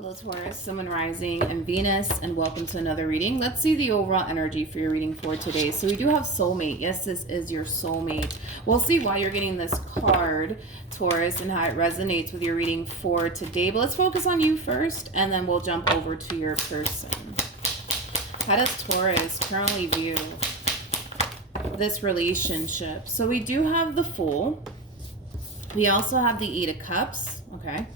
Hello Taurus, Sun, Rising, and Venus, and welcome to another reading. Let's see the overall energy for your reading for today. So we do have soulmate. Yes, this is your soulmate. We'll see why you're getting this card, Taurus, and how it resonates with your reading for today. But let's focus on you first, and then we'll jump over to your person. How does Taurus currently view this relationship? So we do have the Fool. We also have the Eight of Cups, okay,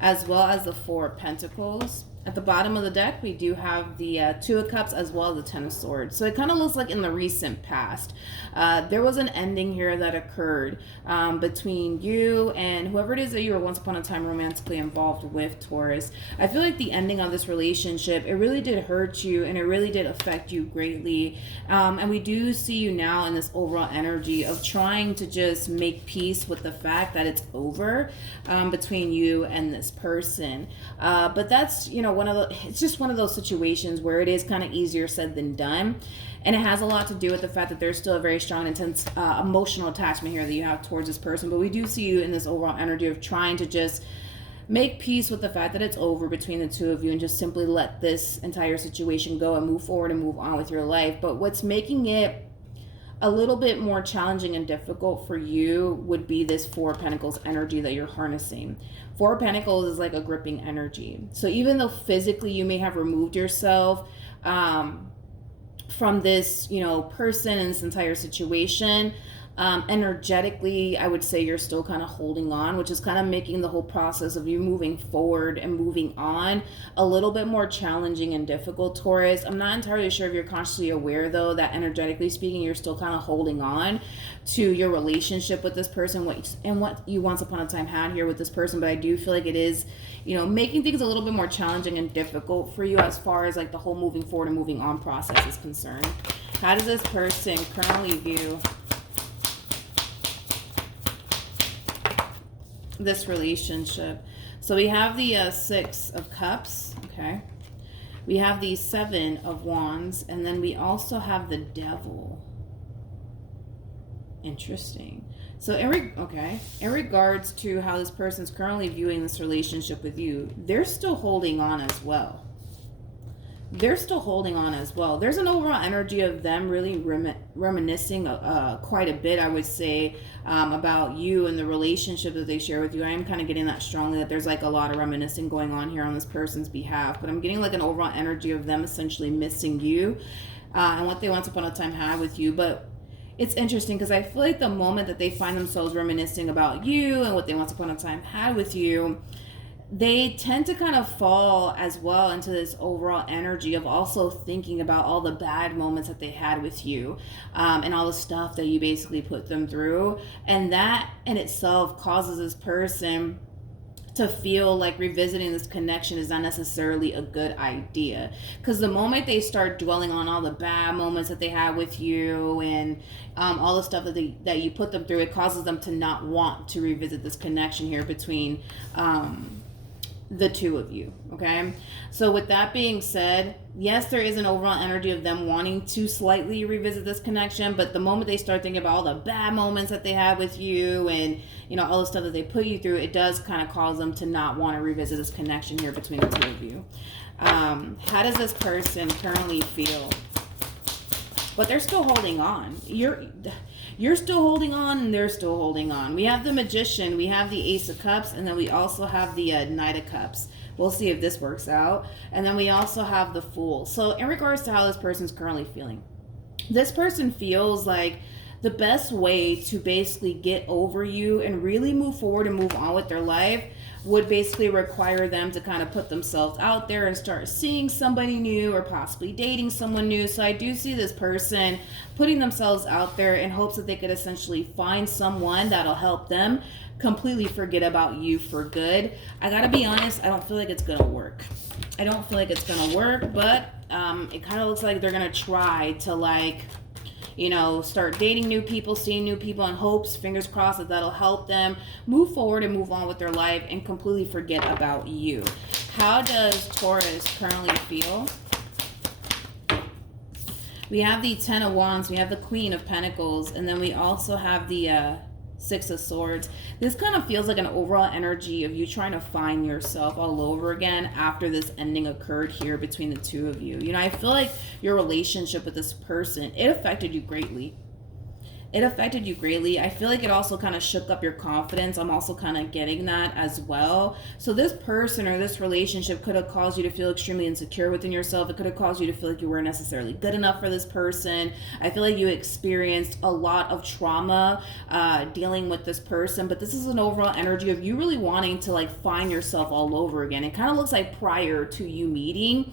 as well as the Four of Pentacles. At the bottom of the deck, we do have the Two of Cups as well as the Ten of Swords. So it kind of looks like in the recent past, there was an ending here that occurred between you and whoever it is that you were once upon a time romantically involved with, Taurus. I feel like the ending of this relationship, it really did hurt you and it really did affect you greatly. And we do see you now in this overall energy of trying to just make peace with the fact that it's over between you and this person. But that's, you know, it's just one of those situations where it is kind of easier said than done. And it has a lot to do with the fact that there's still a very strong, intense emotional attachment here that you have towards this person. But we do see you in this overall energy of trying to just make peace with the fact that it's over between the two of you and just simply let this entire situation go and move forward and move on with your life. But what's making it a little bit more challenging and difficult for you would be this Four of Pentacles energy that you're harnessing. Four of Pentacles is like a gripping energy. So even though physically you may have removed yourself from this, you know, person and this entire situation, energetically, I would say you're still kind of holding on, which is kind of making the whole process of you moving forward and moving on a little bit more challenging and difficult, Taurus. I'm not entirely sure if you're consciously aware, though, that energetically speaking, you're still kind of holding on to your relationship with this person what you once upon a time had here with this person. But I do feel like it is, you know, making things a little bit more challenging and difficult for you as far as like the whole moving forward and moving on process is concerned. How does this person currently view this relationship? So we have the Six of Cups, okay, we have the Seven of Wands, and then we also have the Devil. Interesting. So in regards to how this person's currently viewing this relationship with you, they're still holding on as well. There's an overall energy of them really reminiscing quite a bit, I would say, about you and the relationship that they share with you. I am kind of getting that strongly, that there's like a lot of reminiscing going on here on this person's behalf. But I'm getting like an overall energy of them essentially missing you and what they once upon a time had with you. But it's interesting because I feel like the moment that they find themselves reminiscing about you and what they once upon a time had with you, they tend to kind of fall as well into this overall energy of also thinking about all the bad moments that they had with you and all the stuff that you basically put them through. And that in itself causes this person to feel like revisiting this connection is not necessarily a good idea. Because the moment they start dwelling on all the bad moments that they had with you and all the stuff that you put them through, it causes them to not want to revisit this connection here between the two of you, okay? So with that being said, yes, there is an overall energy of them wanting to slightly revisit this connection, but the moment they start thinking about all the bad moments that they had with you and, you know, all the stuff that they put you through, it does kind of cause them to not want to revisit this connection here between the two of you. How does this person currently feel? But they're still holding on. You're still holding on and they're still holding on. We have the Magician, we have the Ace of Cups, and then we also have the Knight of Cups. We'll see if this works out. And then we also have the Fool. So in regards to how this person's currently feeling, this person feels like the best way to basically get over you and really move forward and move on with their life would basically require them to kind of put themselves out there and start seeing somebody new or possibly dating someone new. So I do see this person putting themselves out there in hopes that they could essentially find someone that'll help them completely forget about you for good. I gotta be honest, I don't feel like it's gonna work. But it kind of looks like they're gonna try to, like, you know, start dating new people, seeing new people in hopes, fingers crossed, that that'll help them move forward and move on with their life and completely forget about you. How does Taurus currently feel? We have the Ten of Wands, we have the Queen of Pentacles, and then we also have the Six of Swords. This kind of feels like an overall energy of you trying to find yourself all over again after this ending occurred here between the two of you. You know, I feel like your relationship with this person, it affected you greatly. It affected you greatly. I feel like it also kind of shook up your confidence. I'm also kind of getting that as well. So this person or this relationship could have caused you to feel extremely insecure within yourself. It could have caused you to feel like you weren't necessarily good enough for this person. I feel like you experienced a lot of trauma dealing with this person. But this is an overall energy of you really wanting to like find yourself all over again. It kind of looks like prior to you meeting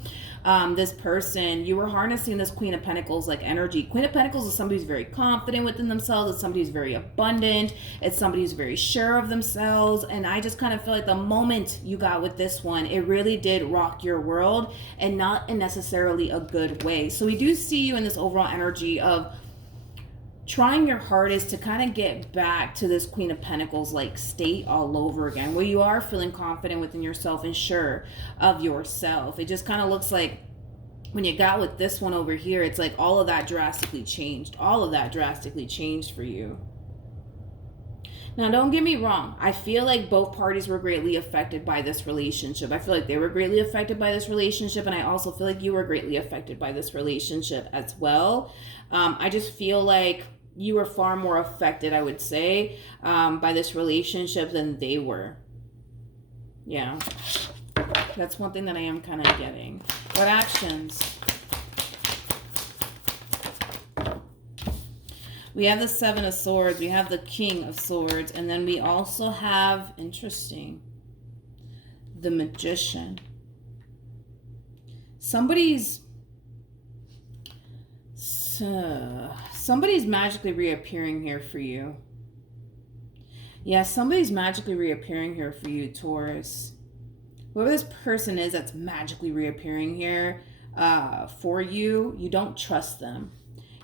this person, you were harnessing this Queen of Pentacles like energy. Queen of Pentacles is somebody who's very confident within themselves. It's somebody who's very abundant. It's somebody who's very sure of themselves. And I just kind of feel like the moment you got with this one, it really did rock your world, and not in necessarily a good way. So we do see you in this overall energy of trying your hardest to kind of get back to this Queen of Pentacles like state all over again, where you are feeling confident within yourself and sure of yourself. It just kind of looks like when you got with this one over here, it's like all of that drastically changed. All of that drastically changed for you. Now, don't get me wrong. I feel like both parties were greatly affected by this relationship. I feel like they were greatly affected by this relationship, and I also feel like you were greatly affected by this relationship as well. I just feel like you were far more affected, I would say, by this relationship than they were. Yeah. That's one thing that I am kind of getting. What actions? We have the Seven of Swords. We have the King of Swords. And then we also have, interesting, the Magician. Somebody's magically reappearing here for you. Yeah, somebody's magically reappearing here for you, Taurus. Whoever this person is that's magically reappearing here for you, you don't trust them.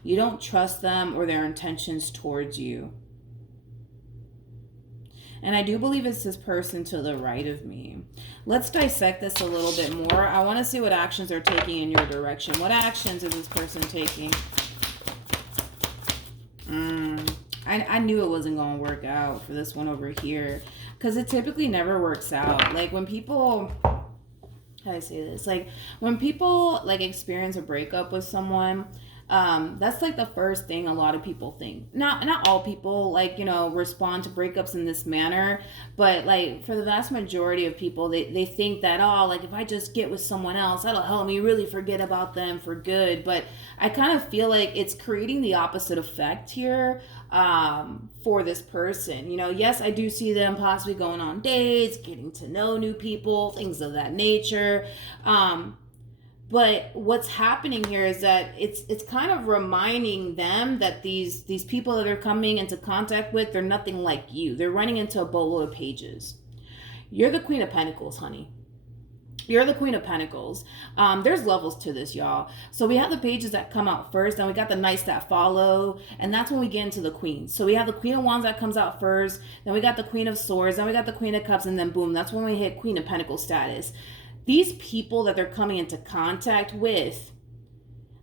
You don't trust them or their intentions towards you. And I do believe it's this person to the right of me. Let's dissect this a little bit more. I want to see what actions they're taking in your direction. What actions is this person taking? I knew it wasn't going to work out for this one over here, because it typically never works out. Like when people, how do I say this? Like when people like experience a breakup with someone, that's like the first thing a lot of people think. Not all people, like, you know, respond to breakups in this manner, but like for the vast majority of people, they think that, oh, like if I just get with someone else, that'll help me really forget about them for good. But I kind of feel like it's creating the opposite effect here for this person. You know, yes, I do see them possibly going on dates, getting to know new people, things of that nature. But what's happening here is that it's kind of reminding them that these people that they're coming into contact with, they're nothing like you. They're running into a boatload of pages. You're the Queen of Pentacles, honey. You're the Queen of Pentacles. There's levels to this, y'all. So we have the pages that come out first, and we got the Knights that follow, and that's when we get into the Queens. So we have the Queen of Wands that comes out first, then we got the Queen of Swords, then we got the Queen of Cups, and then boom, that's when we hit Queen of Pentacles status. These people that they're coming into contact with,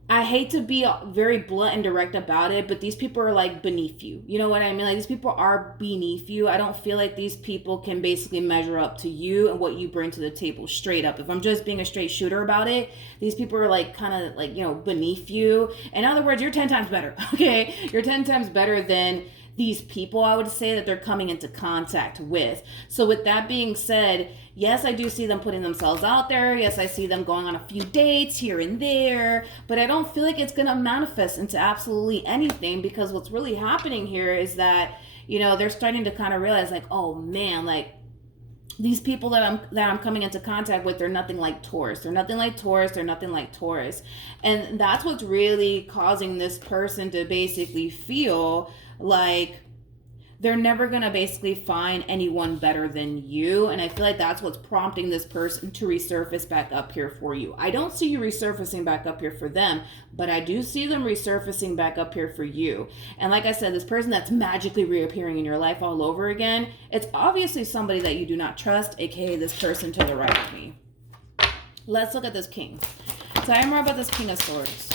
I hate to be very blunt and direct about it, but these people are like beneath you. You know what I mean? Like these people are beneath you. I don't feel like these people can basically measure up to you and what you bring to the table straight up. If I'm just being a straight shooter about it, these people are like kind of like, you know, beneath you. In other words, you're 10 times better. Okay? You're 10 times better than these people, I would say, that they're coming into contact with. So with that being said, yes, I do see them putting themselves out there. Yes, I see them going on a few dates here and there, but I don't feel like it's going to manifest into absolutely anything, because what's really happening here is that, you know, they're starting to kind of realize like, oh man, like these people that I'm coming into contact with, they're nothing like Taurus. They're nothing like Taurus. They're nothing like Taurus. And that's what's really causing this person to basically feel like they're never going to basically find anyone better than you. And I feel like that's what's prompting this person to resurface back up here for you. I don't see you resurfacing back up here for them, but I do see them resurfacing back up here for you. And like I said, this person that's magically reappearing in your life all over again, it's obviously somebody that you do not trust, aka this person to the right of me. Let's look at this King. Tell me more about this King of Swords.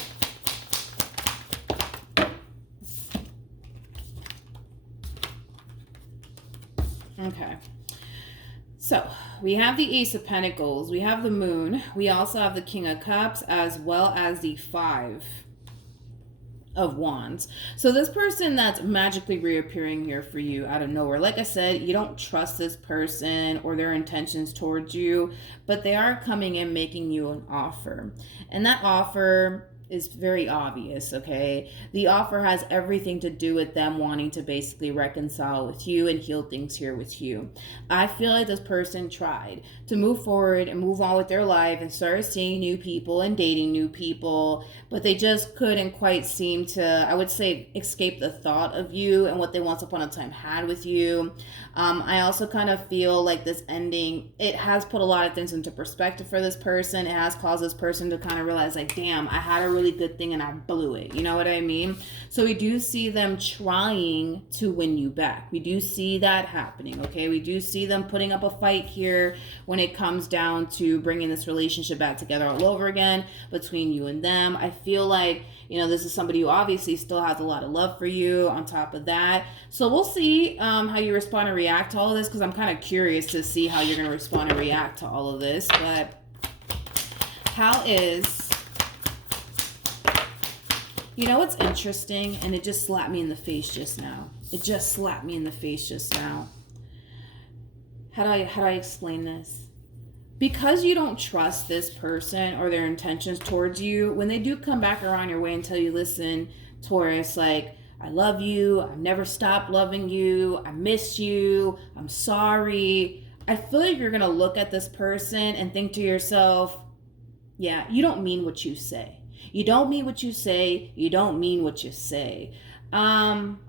Okay. So we have the Ace of Pentacles, we have the Moon, we also have the King of Cups, as well as the Five of Wands. So this person that's magically reappearing here for you out of nowhere, like I said, you don't trust this person or their intentions towards you, but they are coming in making you an offer. And that offer is very obvious, okay? The offer has everything to do with them wanting to basically reconcile with you and heal things here with you. I feel like this person tried to move forward and move on with their life and start seeing new people and dating new people, but they just couldn't quite seem to, I would say, escape the thought of you and what they once upon a time had with you. I also kind of feel like this ending, it has put a lot of things into perspective for this person. It has caused this person to kind of realize, like, damn, I had a really good thing and I blew it. You know what I mean? So we do see them trying to win you back. We do see that happening, okay? We do see them putting up a fight here when it comes down to bringing this relationship back together all over again between you and them. I feel like, you know, this is somebody who obviously still has a lot of love for you on top of that. So we'll see how you respond and react to all of this, because I'm kind of curious to see how you're going to respond and react to all of this. But how is... You know what's interesting? And it just slapped me in the face just now. It just slapped me in the face just now. How do I explain this? Because you don't trust this person or their intentions towards you, when they do come back around your way and tell you, listen, Taurus, like, I love you, I've never stopped loving you, I miss you, I'm sorry. I feel like you're going to look at this person and think to yourself, yeah, you don't mean what you say. You don't mean what you say. You don't mean what you say. I'm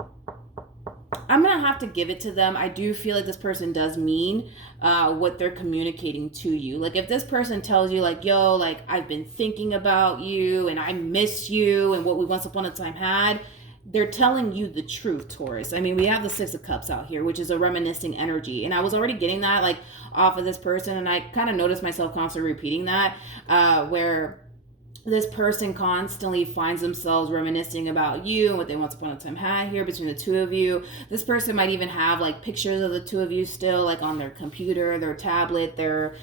going to have to give it to them. I do feel like this person does mean what they're communicating to you. Like, if this person tells you, like, yo, like, I've been thinking about you and I miss you and what we once upon a time had, they're telling you the truth, Taurus. I mean, we have the Six of Cups out here, which is a reminiscing energy. And I was already getting that, like, off of this person. And I kind of noticed myself constantly repeating that, where this person constantly finds themselves reminiscing about you and what they once upon a time had here between the two of you. This person might even have, like, pictures of the two of you still, like, on their computer, their tablet, their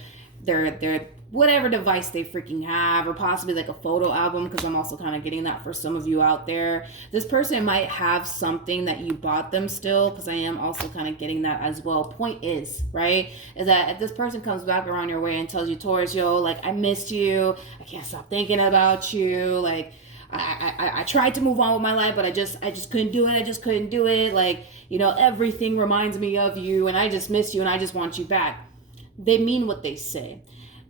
whatever device they freaking have, or possibly like a photo album, because I'm also kind of getting that for some of you out there. This person might have something that you bought them still, because I am also kind of getting that as well. Point is, right, is that if this person comes back around your way and tells you, Taurus, yo, like, I missed you, I can't stop thinking about you, like, I tried to move on with my life, but I just couldn't do it. Like, you know, everything reminds me of you, and I just miss you, and I just want you back. They mean what they say.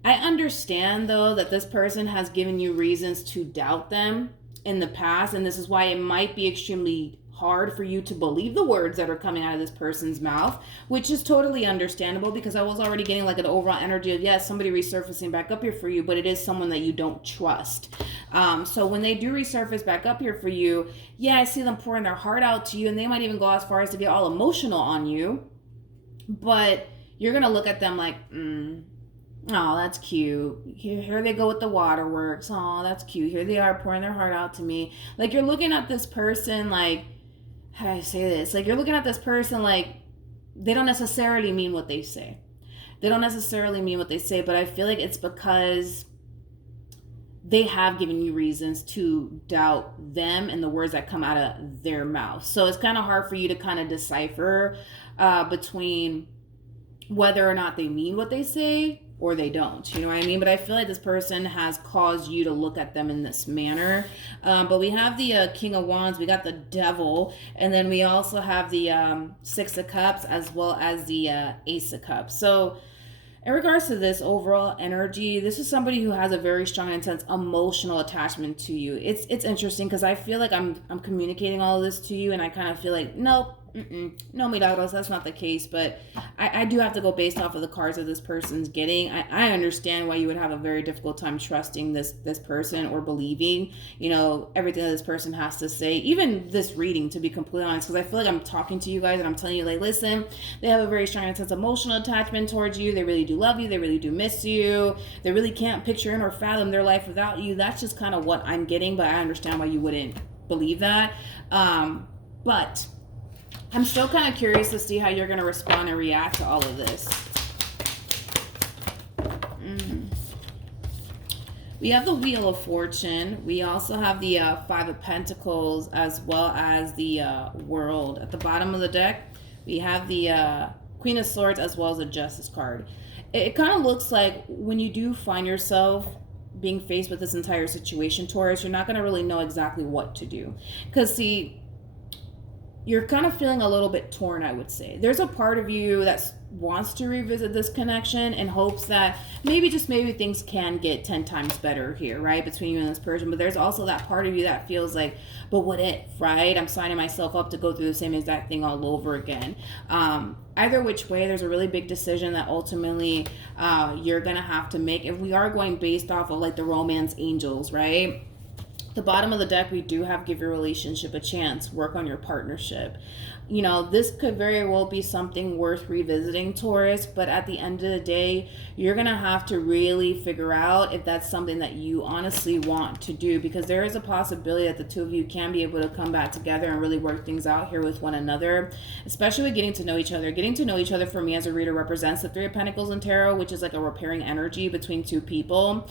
I understand, though, that this person has given you reasons to doubt them in the past, and this is why it might be extremely hard for you to believe the words that are coming out of this person's mouth, which is totally understandable, because I was already getting, like, an overall energy of, yes, somebody resurfacing back up here for you, but it is someone that you don't trust. So when they do resurface back up here for you, yeah, I see them pouring their heart out to you, and they might even go as far as to get all emotional on you, but you're going to look at them like, oh, that's cute. Here they go with the waterworks. Oh, that's cute. Here they are pouring their heart out to me. Like, you're looking at this person like, how do I say this? Like, you're looking at this person like they don't necessarily mean what they say. They don't necessarily mean what they say, but I feel like it's because they have given you reasons to doubt them and the words that come out of their mouth. So it's kind of hard for you to kind of decipher between whether or not they mean what they say or they don't, you know what I mean? But I feel like this person has caused you to look at them in this manner. But we have the King of Wands, we got the Devil, and then we also have the Six of Cups, as well as the Ace of Cups. So in regards to this overall energy, this is somebody who has a very strong and intense emotional attachment to you. It's interesting, because I feel like I'm communicating all of this to you, and I kind of feel like, nope, no, milagros, that's not the case. But I do have to go based off of the cards that this person's getting. I understand why you would have a very difficult time trusting this person or believing, you know, everything that this person has to say, even this reading, to be completely honest, because I feel like I'm talking to you guys and I'm telling you, like, listen, they have a very strong, intense emotional attachment towards you. They really do love you. They really do miss you. They really can't picture in or fathom their life without you. That's just kind of what I'm getting, but I understand why you wouldn't believe that. But I'm still kind of curious to see how you're going to respond and react to all of this. We have the Wheel of Fortune. We also have the Five of Pentacles, as well as the World. At the bottom of the deck, we have the Queen of Swords, as well as the Justice card. It kind of looks like when you do find yourself being faced with this entire situation, Taurus, you're not going to really know exactly what to do. Because, see, you're kind of feeling a little bit torn, I would say. There's a part of you that wants to revisit this connection in hopes that maybe, just maybe, things can get 10 times better here, right, between you and this person. But there's also that part of you that feels like, but what if, right? I'm signing myself up to go through the same exact thing all over again. Either which way, there's a really big decision that ultimately you're going to have to make. If we are going based off of like the romance angels, right? The bottom of the deck, we do have give your relationship a chance, work on your partnership. You know, this could very well be something worth revisiting, Taurus, but at the end of the day, you're going to have to really figure out if that's something that you honestly want to do, because there is a possibility that the two of you can be able to come back together and really work things out here with one another, especially with getting to know each other. Getting to know each other for me as a reader represents the Three of Pentacles in Tarot, which is like a repairing energy between two people.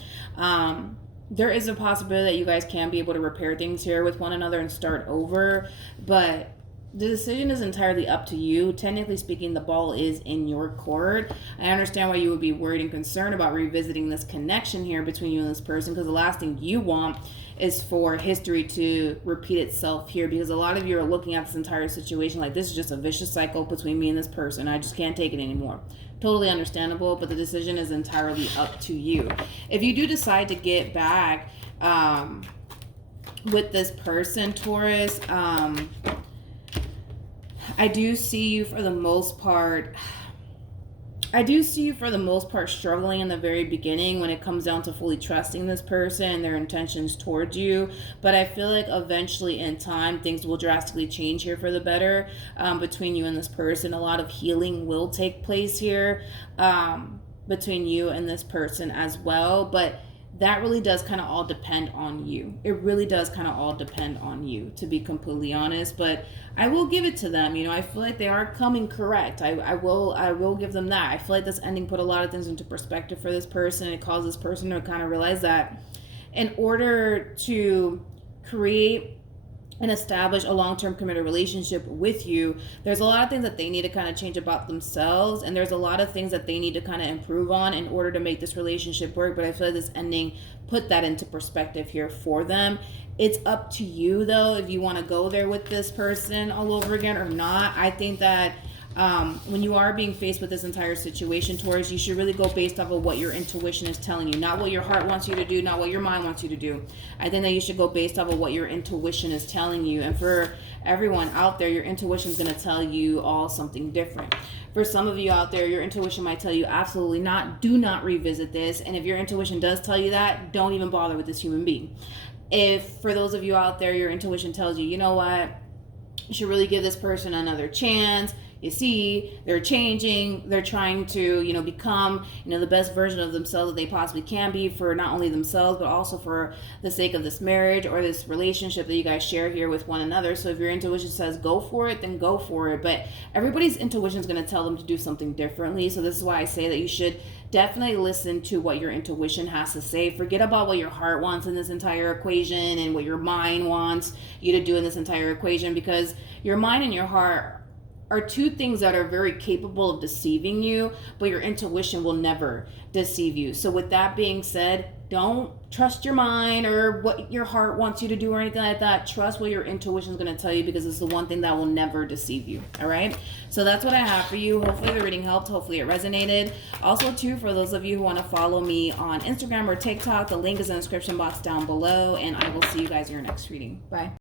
There is a possibility that you guys can be able to repair things here with one another and start over, but the decision is entirely up to you. Technically speaking, the ball is in your court. I understand why you would be worried and concerned about revisiting this connection here between you and this person, because the last thing you want is for history to repeat itself here, because a lot of you are looking at this entire situation like this is just a vicious cycle between me and this person. I just can't take it anymore. Totally understandable, but the decision is entirely up to you. If you do decide to get back with this person, Taurus, I do see you for the most part struggling in the very beginning when it comes down to fully trusting this person and their intentions towards you. But I feel like eventually in time, things will drastically change here for the better between you and this person. A lot of healing will take place here between you and this person as well. But that really does kind of all depend on you. It really does kind of all depend on you, to be completely honest. But I will give it to them. You know, I feel like they are coming correct. I will give them that. I feel like this ending put a lot of things into perspective for this person. It caused this person to kind of realize that in order to create and establish a long-term committed relationship with you, there's a lot of things that they need to kind of change about themselves, and there's a lot of things that they need to kind of improve on in order to make this relationship work. But I feel like this ending put that into perspective here for them. It's up to you, though, if you want to go there with this person all over again or not. I think that when you are being faced with this entire situation, Taurus, you should really go based off of what your intuition is telling you, not what your heart wants you to do, not what your mind wants you to do. I think that you should go based off of what your intuition is telling you. And for everyone out there, your intuition is going to tell you all something different. For some of you out there, your intuition might tell you absolutely not, do not revisit this. And if your intuition does tell you that, don't even bother with this human being. If for those of you out there, your intuition tells you, you know what, you should really give this person another chance. You see, they're changing. They're trying to, you know, become, you know, the best version of themselves that they possibly can be for not only themselves, but also for the sake of this marriage or this relationship that you guys share here with one another. So if your intuition says go for it, then go for it. But everybody's intuition is going to tell them to do something differently. So this is why I say that you should definitely listen to what your intuition has to say. Forget about what your heart wants in this entire equation and what your mind wants you to do in this entire equation, because your mind and your heart are two things that are very capable of deceiving you, but your intuition will never deceive you. So with that being said, don't trust your mind or what your heart wants you to do or anything like that. Trust what your intuition is going to tell you, because it's the one thing that will never deceive you. All right. So that's what I have for you. Hopefully the reading helped. Hopefully it resonated. Also too, for those of you who want to follow me on Instagram or TikTok, the link is in the description box down below, and I will see you guys in your next reading. Bye.